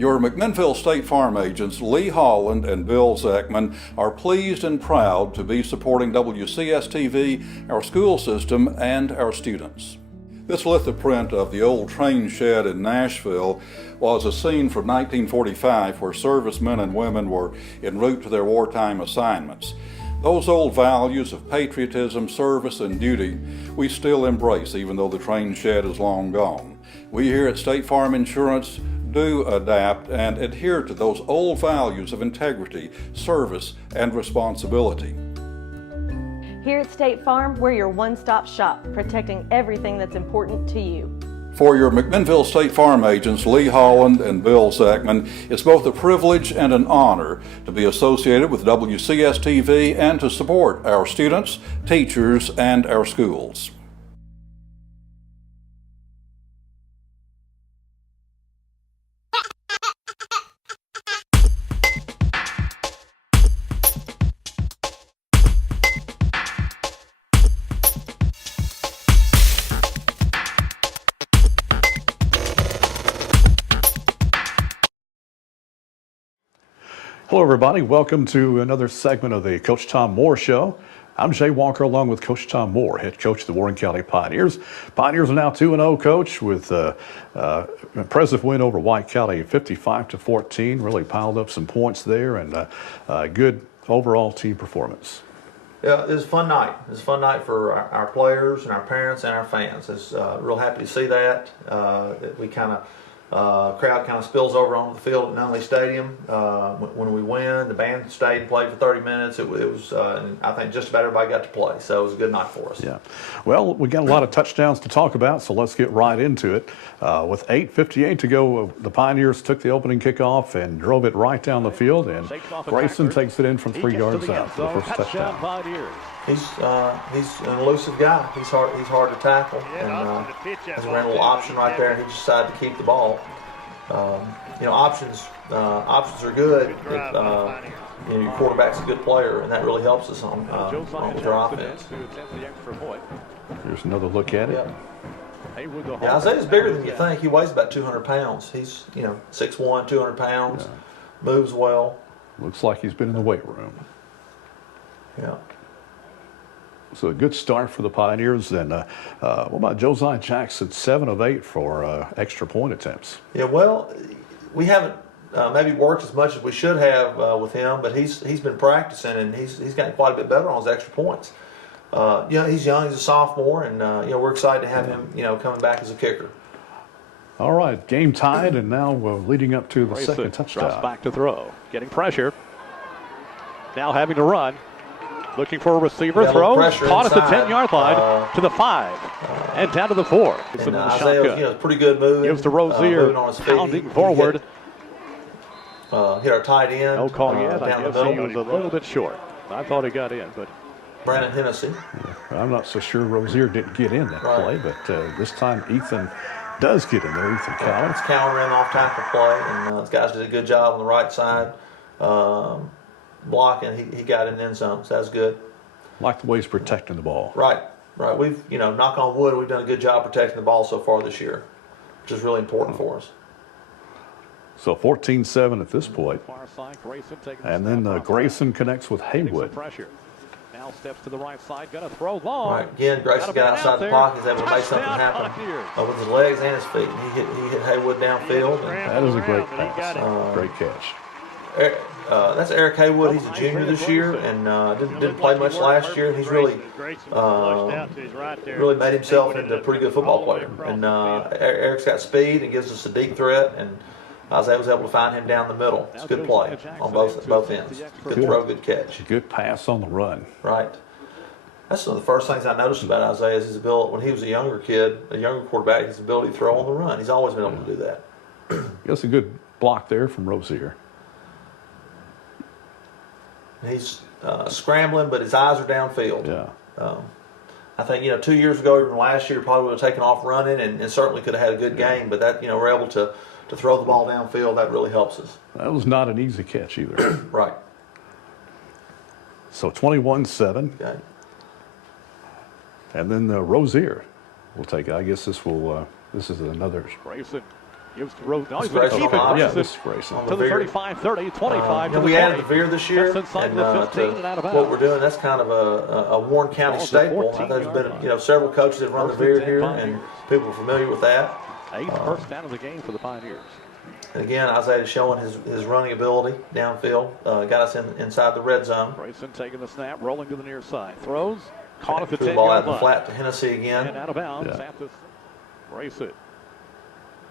Your McMinnville State Farm agents Lee Holland and Bill Zachman are pleased and proud to be supporting WCS-TV, our school system, and our students. This lithoprint of the old train shed in Nashville was a scene from 1945 where servicemen and women were en route to their wartime assignments. Those old values of patriotism, service, and duty we still embrace even though the train shed is long gone. We here at State Farm Insurance do adapt and adhere to those old values of integrity, service, and responsibility. Here at State Farm, we're your one-stop shop, protecting everything that's important to you. For your McMinnville State Farm agents Lee Holland and Bill Zachman, it's both a privilege and an honor to be associated with WCS-TV and to support our students, teachers, and our schools. Hello everybody, welcome to another segment of the Coach Tom Moore Show. I'm Jay Walker along with Coach Tom Moore, head coach of the Warren County Pioneers. Pioneers are now 2-0, coach, with an impressive win over White County, 55-14. Really piled up some points there and a good overall team performance. Yeah, it was a fun night. It was a fun night for our players and our parents and our fans. It's real happy to see that. We crowd kind of spills over on the field at Nunley Stadium when we win. The band stayed and played for 30 minutes. It was, I think, just about everybody got to play. So it was a good night for us. Yeah. Well, we got a lot of touchdowns to talk about, so let's get right into it. With 8:58 to go, the Pioneers took the opening kickoff and drove it right down the field, and Grayson takes it in from 3 yards out for the first touchdown. He's an elusive guy. He's hard to tackle, and has a little option right there, and he decided to keep the ball. Options are good if your quarterback's a good player, and that really helps us on with our offense. Here's another look at it. Yeah, Isaiah's bigger than you think. He weighs about 200 pounds. He's 6'1", 200 pounds, moves well. Looks like he's been in the weight room. Yeah. So a good start for the Pioneers. And what about Josiah Jackson, 7 of 8 for extra point attempts? Yeah, well, we haven't maybe worked as much as we should have with him, but he's been practicing and he's gotten quite a bit better on his extra points. He's young, he's a sophomore, and we're excited to have him coming back as a kicker. All right, game tied, and now we're leading up to the second touchdown. Back to throw, getting pressure. Now having to run. Looking for a receiver, throw, caught at the 10-yard line to the 5, and down to the 4. And Isaiah, pretty good move. Gives to Rozier, pounding forward. Hit our tight end. No call yet. Down I guess the middle. he was a little bit short. I thought he got in, but Brandon Hennessy. Yeah, I'm not so sure Rozier didn't get in that play, but this time Ethan does get in there. Ethan Cowan. It's Cowan ran off tackle play, and those guys did a good job on the right side. Blocking, he got in the end zone, so that's good. Like the way he's protecting the ball. Right. We've, knock on wood, we've done a good job protecting the ball so far this year, which is really important for us. So 14-7 at this point. And then Grayson connects with Haywood. Now steps to the right side, gonna throw long. Right, again, Grayson got outside the pocket, he's able to make something happen with his legs and his feet. And he hit Haywood downfield. That is a great pass. Great catch. That's Eric Haywood. He's a junior this year and didn't play much last year. He's really made himself into a pretty good football player. And Eric's got speed and gives us a deep threat. And Isaiah was able to find him down the middle. It's a good play on both ends. Good throw, good catch. Good pass on the run. Right. That's one of the first things I noticed about Isaiah is his ability. When he was a younger quarterback, his ability to throw on the run. He's always been able to do that. That's a good block there from Rozier. He's scrambling, but his eyes are downfield. Yeah. I think 2 years ago, even last year, probably would have taken off running and certainly could have had a good game. But that we're able to throw the ball downfield. That really helps us. That was not an easy catch either. Right. So 21-7. Okay. And then Rozier will take it. I guess this is another Gives to Rose. No, he's Grayson going to keep it. on Yeah, the this is Grayson. on To the 35-30, 25 to the we 20. added the veer this year, Just inside and the 15 and out of what bounds. we're doing, that's kind of a Warren County Ball's at staple. I think there's 14-yard been several coaches that run the First and veer 10 here, Pioneers. and people are familiar with that. 8th first down of the game for the Pioneers. And again, Isaiah is showing his running ability downfield. Got us inside the red zone. Grayson taking the snap, rolling to the near side. Throws, caught at the Threw the ball out 10-yard in the line. flat to Hennessy And again. out of bounds. Yeah. Santos Grayson.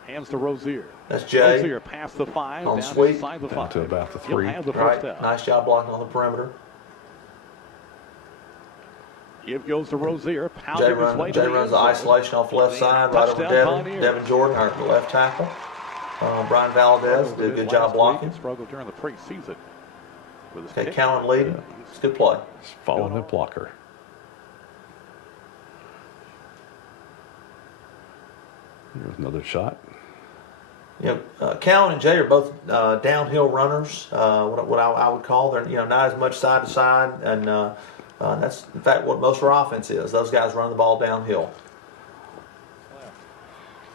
Hands to Rozier. That's Jay. Rozier past the 5, On down sweep. inside the Down 5. to about the He'll 3. have the Right, first down. nice job blocking on the perimeter. Give goes to Rozier, pounding Jay, his way to Jay the runs end the zone. isolation off the left side, right over Touchdown, Devin. Pioneers. Devin Jordan, our left tackle. Brian Valdez did a good job blocking. Struggled during the preseason. With his Okay, kick. Callan lead. It's a good play. Following the blocker. Here's another shot. Callan and Jay are both downhill runners. What I would call they're not as much side to side, and that's in fact what most of our offense is. Those guys run the ball downhill.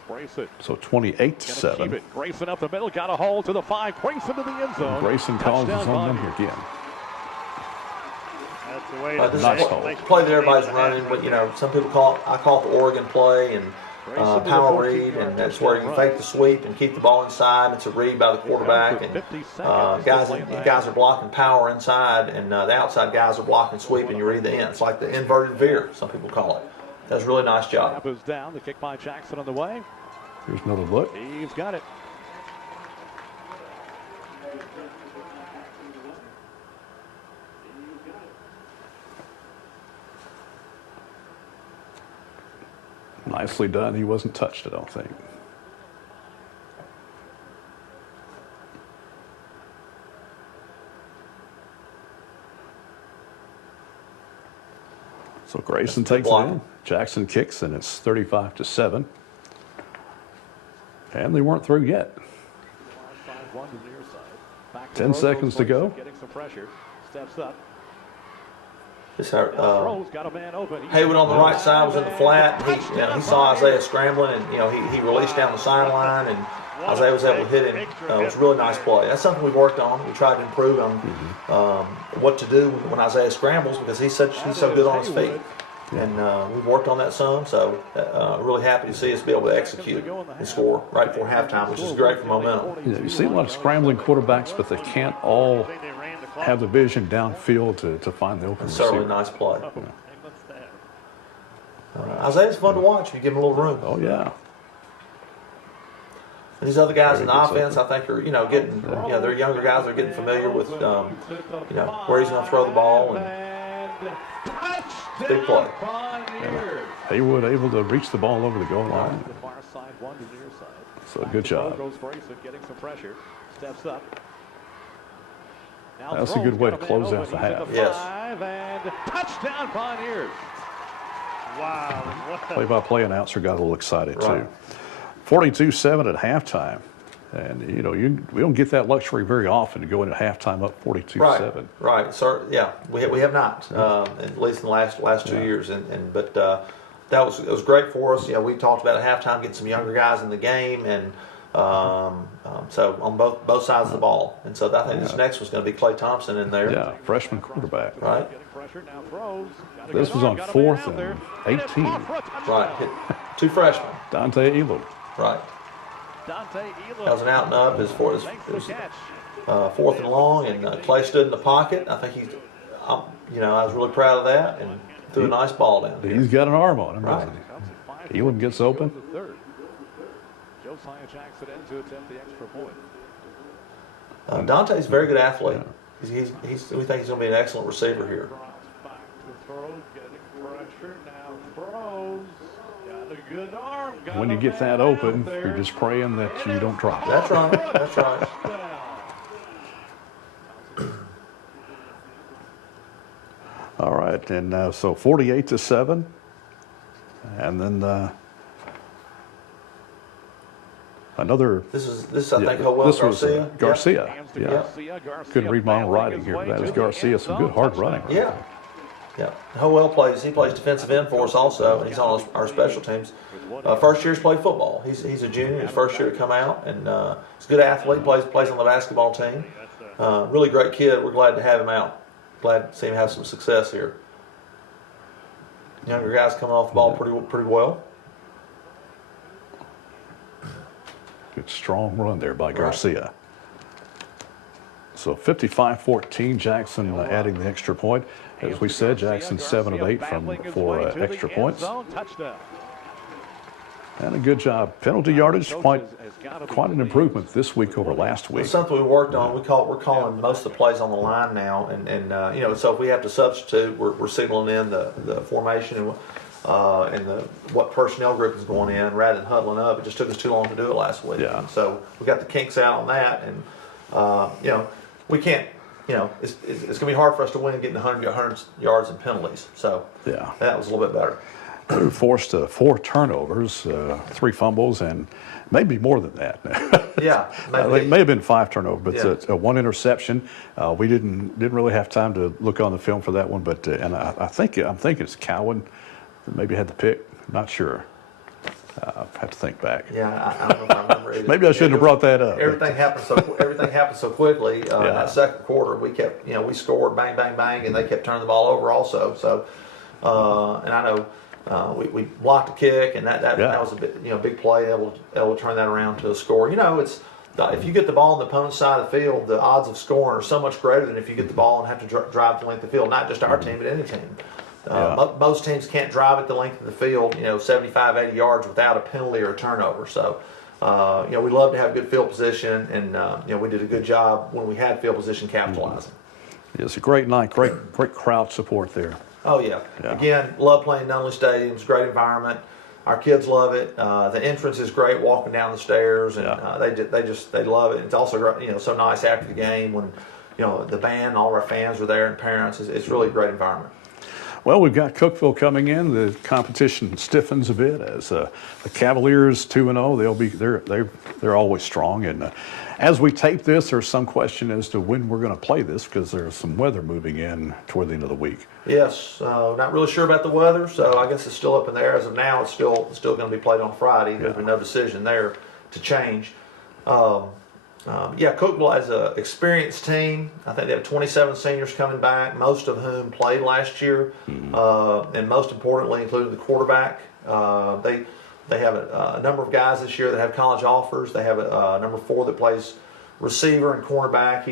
Grayson. So Gonna keep 28-7. it. Grayson up the middle, got a hold to the 5. Grayson to the end zone. Grayson calls his Touchdown, own number Pioneers. again. That's the way This Nice is hold. a play that everybody's running, but some people I call it the Oregon play and Grayson to the power 14-yard read, and that's where you touchdown fake run. the sweep and keep the ball inside. It's a read by the quarterback, and 50 seconds to play in that. guys are blocking power inside, and the outside guys are blocking sweep, and you read the end. It's like the inverted veer, some people call it. That's a really nice job. Snap is down. The kick by Jackson on the way. Here's another look. He's got it. Nicely done. He wasn't touched, I don't think. So Grayson takes it blocking. in. Jackson kicks, and it's 35-7. And they weren't through yet. 5-1 to the near side. Back 10 throw, seconds to go. Getting some pressure. Steps up. This our, Throws, got a man open. Haywood on the right side was in the flat. He saw Isaiah scrambling, and he released down the sideline, and Isaiah was able to hit him. It was a really nice play. That's something we've worked on. We tried to improve on what to do when Isaiah scrambles, because he's so good on his feet. And we've worked on that some, so really happy to see us be able to execute and score right before halftime, which is great for momentum. You see a lot of scrambling quarterbacks, but they can't all have the vision downfield to find the open Certainly a receiver. nice play. Isaiah's fun to watch if you give him a little room. Oh, yeah. And these other guys in the Very good offense, I think, are getting they're younger guys. They're getting familiar with where he's going to throw the ball, and big play. Haywood able to reach the ball over the goal line. The far side, 1 to the near side. So good job. Goes Grayson, getting some pressure. Steps up. Now That's a throws, good way got to a close man out the open. He's half. at the Yes. 5, and touchdown Pioneers. Wow. What a Play-by-play announcer got a little excited, Right. too. 42-7 at halftime. And, we don't get that luxury very often to go into halftime up 42-7. Right, sir. Yeah, we have not, at least in the last 2 years. But it was great for us. We talked about at halftime getting some younger guys in the game, and so on both sides of the ball. And so I think this next one's going to be Klay Thompson in there. Yeah, freshman quarterback. Right. Getting pressure, now throws. Got a This good was arm, on got a 4th man out and there. 18. it's caught for a touchdown. Right. Hit 2 freshmen. Dante Elam. Right. Dante Elam. That was an out and up. It was Makes the catch. 4th and long, and Klay stood in the pocket. I think I was really proud of that, and threw a nice ball down. He's got an arm on him, Right. doesn't he? Elam gets open. Goes the third. Josiah Jackson in to attempt the extra point. Dante's a very good athlete. We think he's going to be an excellent receiver here. Back to throw, getting pressure, now throws. Got a good arm. Got When you a get man that open, out there. you're just praying that you don't drop it. That's right. That's right. All right, and so 48-7. And then another. This is I yeah, think Howell this was Garcia. Garcia. Hands to Yeah. Garcia. Garcia Couldn't read my own battling writing his here, way but that to is the Garcia. end Some zone. good hard Touchdown. running. Yeah. Yeah. Howell plays defensive end for us also, and he's on our special teams. first year's played football. He's a junior, his first year to come out, and he's a good athlete, plays on the basketball team. Really great kid. We're glad to have him out. Glad to see him have some success here. Younger guys coming off the ball pretty well. Good strong run there by Garcia. So 55-14, Jackson adding the extra point. As we said, Jackson 7 of 8 for extra points. And a good job. Penalty yardage, quite an improvement this week over last week. It's something we worked on. We're calling most of the plays on the line now, and so if we have to substitute, we're signaling in the formation and what personnel group is going in rather than huddling up. It just took us too long to do it last week. Yeah. And so we got the kinks out on that, and we can't. It's going to be hard for us to win getting 100 yards and penalties. So yeah, that was a little bit better. We were forced to 4 turnovers, 3 fumbles, and maybe more than that. Yeah, it may have been 5 turnovers, but it's 1 interception. We didn't really have time to look on the film for that one, but and I'm thinking it's Cowan that maybe had the pick. Not sure. I have to think back. Yeah, I don't know if I remember either. Maybe I shouldn't have brought that up. Everything happened so quickly. In that second quarter, we kept we scored bang bang bang, and they kept turning the ball over also. So, and I know. We blocked a kick, and that was a big play, able to turn that around to a score. It's if you get the ball on the opponent's side of the field, the odds of scoring are so much greater than if you get the ball and have to drive the length of the field. Not just our team, but any team. Most teams can't drive at the length of the field, 75, 80 yards without a penalty or a turnover. So, we love to have good field position, and we did a good job when we had field position capitalizing. It's a great night, great crowd support there. Oh yeah. Again, love playing Nunley Stadium. It's a great environment. Our kids love it. The entrance is great walking down the stairs, and they love it. It's also so nice after the game when the band, all of our fans are there, and parents. It's really a great environment. Well, we've got Cookeville coming in. The competition stiffens a bit as the Cavaliers 2-0. They're always strong. And as we tape this, there's some question as to when we're going to play this because there's some weather moving in toward the end of the week. Yes, not really sure about the weather, so I guess it's still up in the air. As of now, it's still going to be played on Friday. There's been no decision there to change. Cookeville has an experienced team. I think they have 27 seniors coming back, most of whom played last year, and most importantly, including the quarterback. They have a number of guys this year that have college offers. They have a number 4 that plays receiver and cornerback.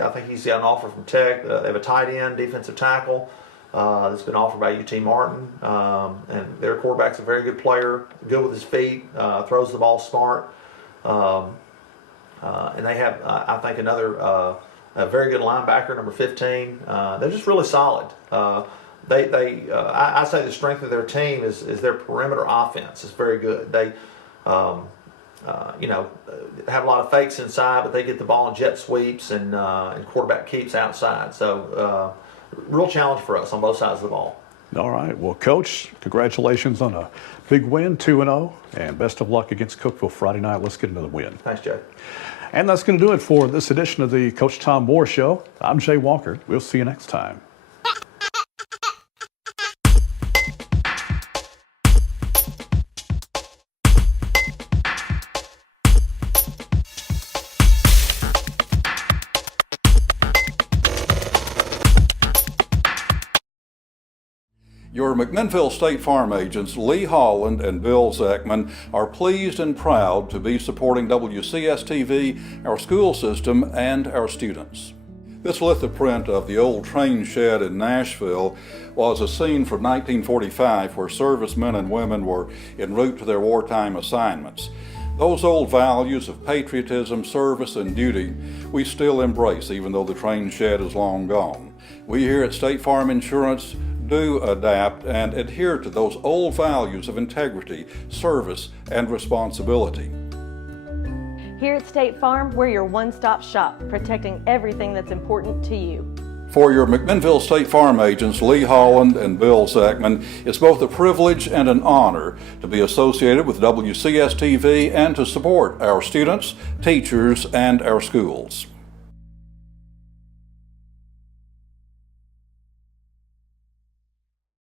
I think he's got an offer from Tech. They have a tight end, defensive tackle that's been offered by UT Martin, and their quarterback's a very good player, good with his feet, throws the ball smart. And they have, I think, another a very good linebacker, number 15. They're just really solid. I say the strength of their team is their perimeter offense. It's very good. They, have a lot of fakes inside, but they get the ball in jet sweeps and quarterback keeps outside. So, real challenge for us on both sides of the ball. All right. Well, Coach, congratulations on a big win, 2-0, and best of luck against Cookeville Friday night. Let's get another win. Thanks, Jay. And that's going to do it for this edition of the Coach Tom Moore Show. I'm Jay Walker. We'll see you next time. Your McMinnville State Farm agents Lee Holland and Bill Zechman are pleased and proud to be supporting WCS-TV, our school system, and our students. This lithoprint of the old train shed in Nashville was a scene from 1945 where servicemen and women were en route to their wartime assignments. Those old values of patriotism, service, and duty we still embrace even though the train shed is long gone. We here at State Farm Insurance do adapt and adhere to those old values of integrity, service, and responsibility. Here at State Farm, we're your one-stop shop, protecting everything that's important to you. For your McMinnville State Farm agents Lee Holland and Bill Zechman, it's both a privilege and an honor to be associated with WCS-TV and to support our students, teachers, and our schools.